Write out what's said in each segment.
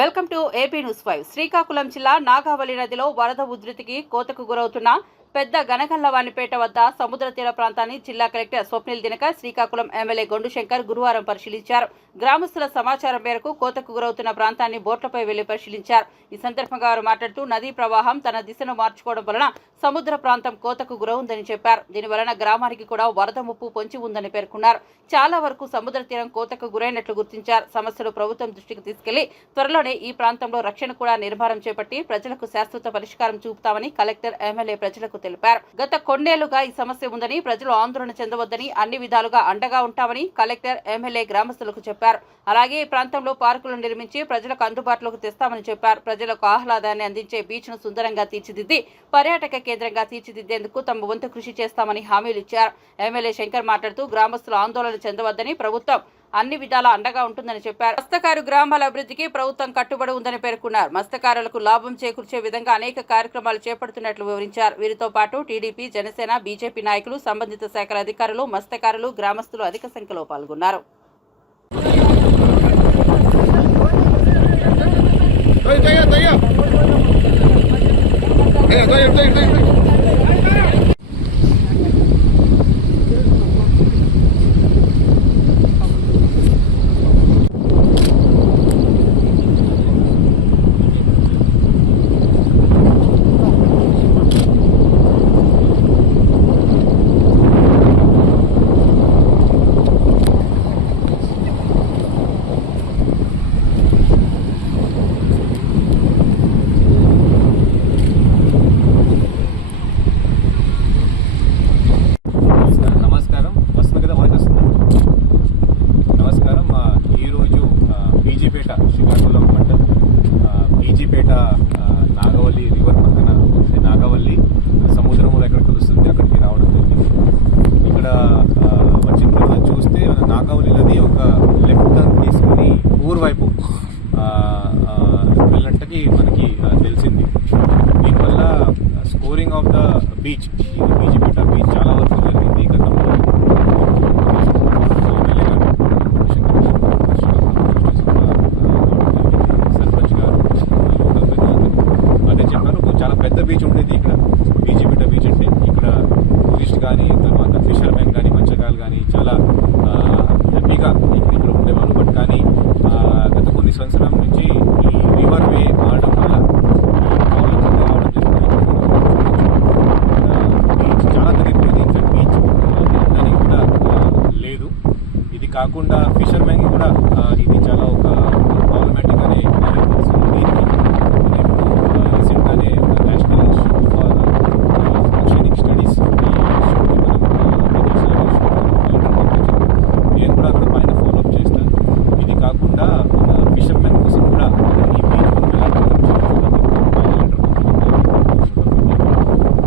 Welcome to AP news 5. Srikakulam జిల్లా నాగావళి నదిలో వరద ఉధృతికి కోతకు గురవుతున్న పెద్ద గనగల్లవానిపేట వద్ద సముద్ర తీర ప్రాంతాన్ని జిల్లా కలెక్టర్ స్వప్నిల్ దినకర్, శ్రీకాకుళం ఎమ్మెల్యే గొండు శంకర్ గురువారం పరిశీలించారు. గ్రామస్తుల సమాచారం మేరకు కోతకు గురవుతున్న ప్రాంతాన్ని బోట్లపై వెళ్లి పరిశీలించారు. ఈ సందర్భంగా వారు మాట్లాడుతూ నదీ ప్రవాహం తన దిశను మార్చుకోవడం వలన సముద్ర ప్రాంతం కోతకు గురవుందని చెప్పారు. దీనివలన గ్రామానికి కూడా వరద ముప్పు పొంచి ఉందని పేర్కొన్నారు. చాలా వరకు సముద్ర తీరం కోతకు గురైనట్లు గుర్తించారు. సమస్యలు ప్రభుత్వం దృష్టికి తీసుకెళ్లి త్వరలోనే ఈ ప్రాంతంలో రక్షణ కూడా నిర్మాణం చేపట్టి ప్రజలకు శాశ్వత పరిష్కారం చూపుతామని కలెక్టర్, ఎమ్మెల్యే ప్రజలకు తెలిపారు. గత కొన్నేళ్లుగా ఈ సమస్య ఉందని, ప్రజలు ఆందోళన చెందవద్దని, అన్ని విధాలుగా అండగా ఉంటామని కలెక్టర్, ఎమ్మెల్యే గ్రామస్తులకు చెప్పారు. అలాగే ఈ ప్రాంతంలో పార్కులు నిర్మించి ప్రజలకు అందుబాటులోకి తెస్తామని చెప్పారు. ప్రజలకు ఆహ్లాదాన్ని అందించే బీచ్ ను సుందరంగా తీర్చిదిద్ది పర్యాటక కేంద్రంగా తీర్చిదిద్దేందుకు తమ వంతు కృషి చేస్తామని హామీలు ఇచ్చారు. ఎమ్మెల్యే శంకర్ మాట్లాడుతూ గ్రామస్తులు ఆందోళన చెందవద్దని, ప్రభుత్వం అన్ని విధాలా అండగా ఉంటుందని చెప్పారు. మత్స్యకారు గ్రామాల అభివృద్ధికి ప్రభుత్వం కట్టుబడి ఉందని పేర్కొన్నారు. మత్స్యకారులకు లాభం చేకూర్చే విధంగా అనేక కార్యక్రమాలు చేపడుతున్నట్లు వివరించారు. వీరితో పాటు టీడీపీ, జనసేన, బీజేపీ నాయకులు, సంబంధిత శాఖల అధికారులు, మత్స్యకారులు, గ్రామస్తులు అధిక సంఖ్యలో పాల్గొన్నారు. శ్రీకాకుళం మండల్ బీజీపేట నాగవల్లి రివర్ పక్కన నాగవల్లి సముద్రంలో ఎక్కడ కలుస్తుంది అక్కడికి రావడం జరిగింది. ఇక్కడ వచ్చిన తర్వాత చూస్తే నాగవల్లి నది ఒక లెఫ్ట్ టర్న్ తీసుకుని ఊరు వెళ్ళినట్టుకి మనకి తెలిసింది. దీనివల్ల scoring of the beach, Beejipeta beach చాలా వరకు జరిగింది. గతంలో చాలా పెద్ద బీచ్ ఉండేది ఇక్కడ బీజీపేట బీచ్ అంటే. ఇక్కడ టూరిస్ట్ కానీ, తర్వాత ఫిషర్మెన్ కానీ, మత్స్యకారులు కానీ చాలా హ్యాపీగా ఇక్కడ ఉండేవాళ్ళు. బట్ కానీ గత కొన్ని సంవత్సరాల నుంచి ఈ రివర్ వే ఆడడం వల్ల బీచ్ చాలా తగ్గిపోయింది. ఇంకా బీచ్ దానికి కూడా లేదు. ఇది కాకుండా ఫిషర్మెన్కి కూడా ఇది చాలా ఒక ప్రాబ్లమాటిక్ అనే కాకుండా ఫిషర్మెన్ కోసం కూడా ఈ బీచ్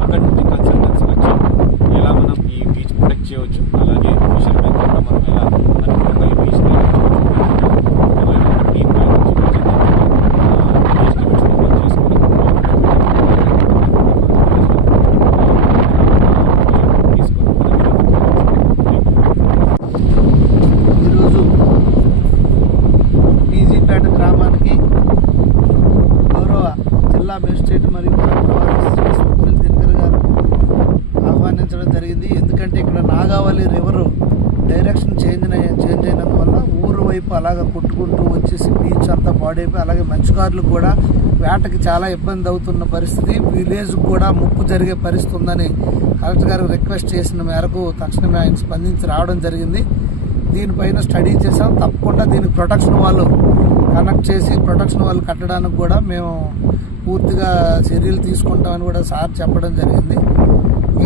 అక్కడి నుంచి కన్సల్టెన్సీ వచ్చి ఎలా మనం ఈ బీచ్ ప్రొటెక్ట్ చేయవచ్చు, అలాగే ఫిషర్మెన్ కూడా మనం ఎలా అనుకూలంగా ఈ బీచ్ని టీమ్ గ్రామానికి గౌరవ జిల్లా మేజిస్ట్రేట్ మరియు స్వప్నిల్ దినకర్ గారు ఆహ్వానించడం జరిగింది. ఎందుకంటే ఇక్కడ నాగావళి రివర్ డైరెక్షన్ చేంజ్ అయినందువల్ల ఊరు వైపు అలాగ కొట్టుకుంటూ వచ్చేసి బీచ్ అంతా పాడైపోయి, అలాగే మత్స్యకారులకు కూడా వేటకి చాలా ఇబ్బంది అవుతున్న పరిస్థితి, విలేజ్ కూడా ముప్పు జరిగే పరిస్థితి ఉందని కలెక్టర్ గారు రిక్వెస్ట్ చేసిన మేరకు తక్షణమే ఆయన స్పందించి రావడం జరిగింది. దీనిపైన స్టడీ చేసాం. తప్పకుండా దీనికి ప్రొటెక్షన్ వాళ్ళు కనెక్ట్ చేసి ప్రొటెక్షన్ వాళ్ళు కట్టడానికి కూడా మేము పూర్తిగా చర్యలు తీసుకుంటామని కూడా సార్ చెప్పడం జరిగింది.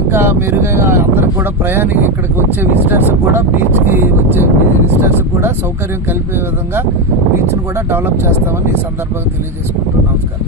ఇంకా మెరుగ్గా అందరికి కూడా ఇక్కడికి వచ్చే విజిటర్స్కి కూడా బీచ్కి వచ్చే విజిటర్స్కి కూడా సౌకర్యం కలిపే విధంగా బీచ్ను కూడా డెవలప్ చేస్తామని ఈ సందర్భంగా తెలియజేసుకుంటున్నాం. నమస్కారం.